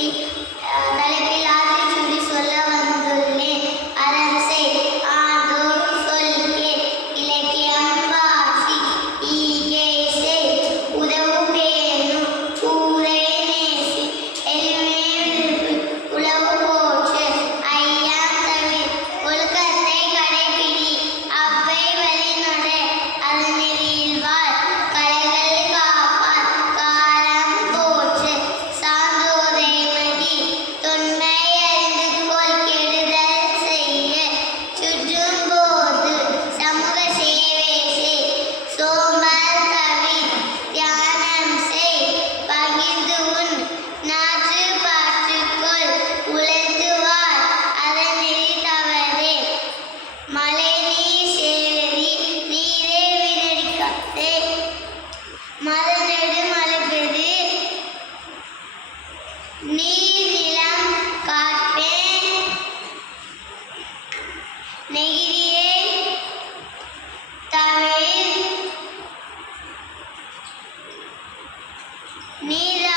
தலைப்பில் ஆத்திச்சூடி சொல்ல வந்துள்ளேன். அறம் செய் ஆன்றோர் சொல் கேள் இலக்கியம் வாசி ஈகை செய் உதவு பேணும் ஊரை நேசி எளிமை விரும்பு உளவு போற்று ஐயம் தவிர் ஒழுக்கத்தை கடைப்பிடி அவ்வை வழிநடை அறநெறியில் வாழ் கலைகள் காப்பான் காலம் போற்று சான்றோரை மதி தொன்மை அறிந்து கொள் கெடுதல் செய்ய சுற்றும் போது சமூக சேவை செய் சோம்பல் தவிர் தியானம் செய் பகிர்ந்து உன் நாற்று பாற்றுக்கொள் உழைத்து வாழ் அறநெறி தவறே மழை நீர் சேவடி நீரே வினடி காத்தே மரநெடு மலைபெது நீர் நிலம் காப்பேன் நெகிழியை தவிர் நீர்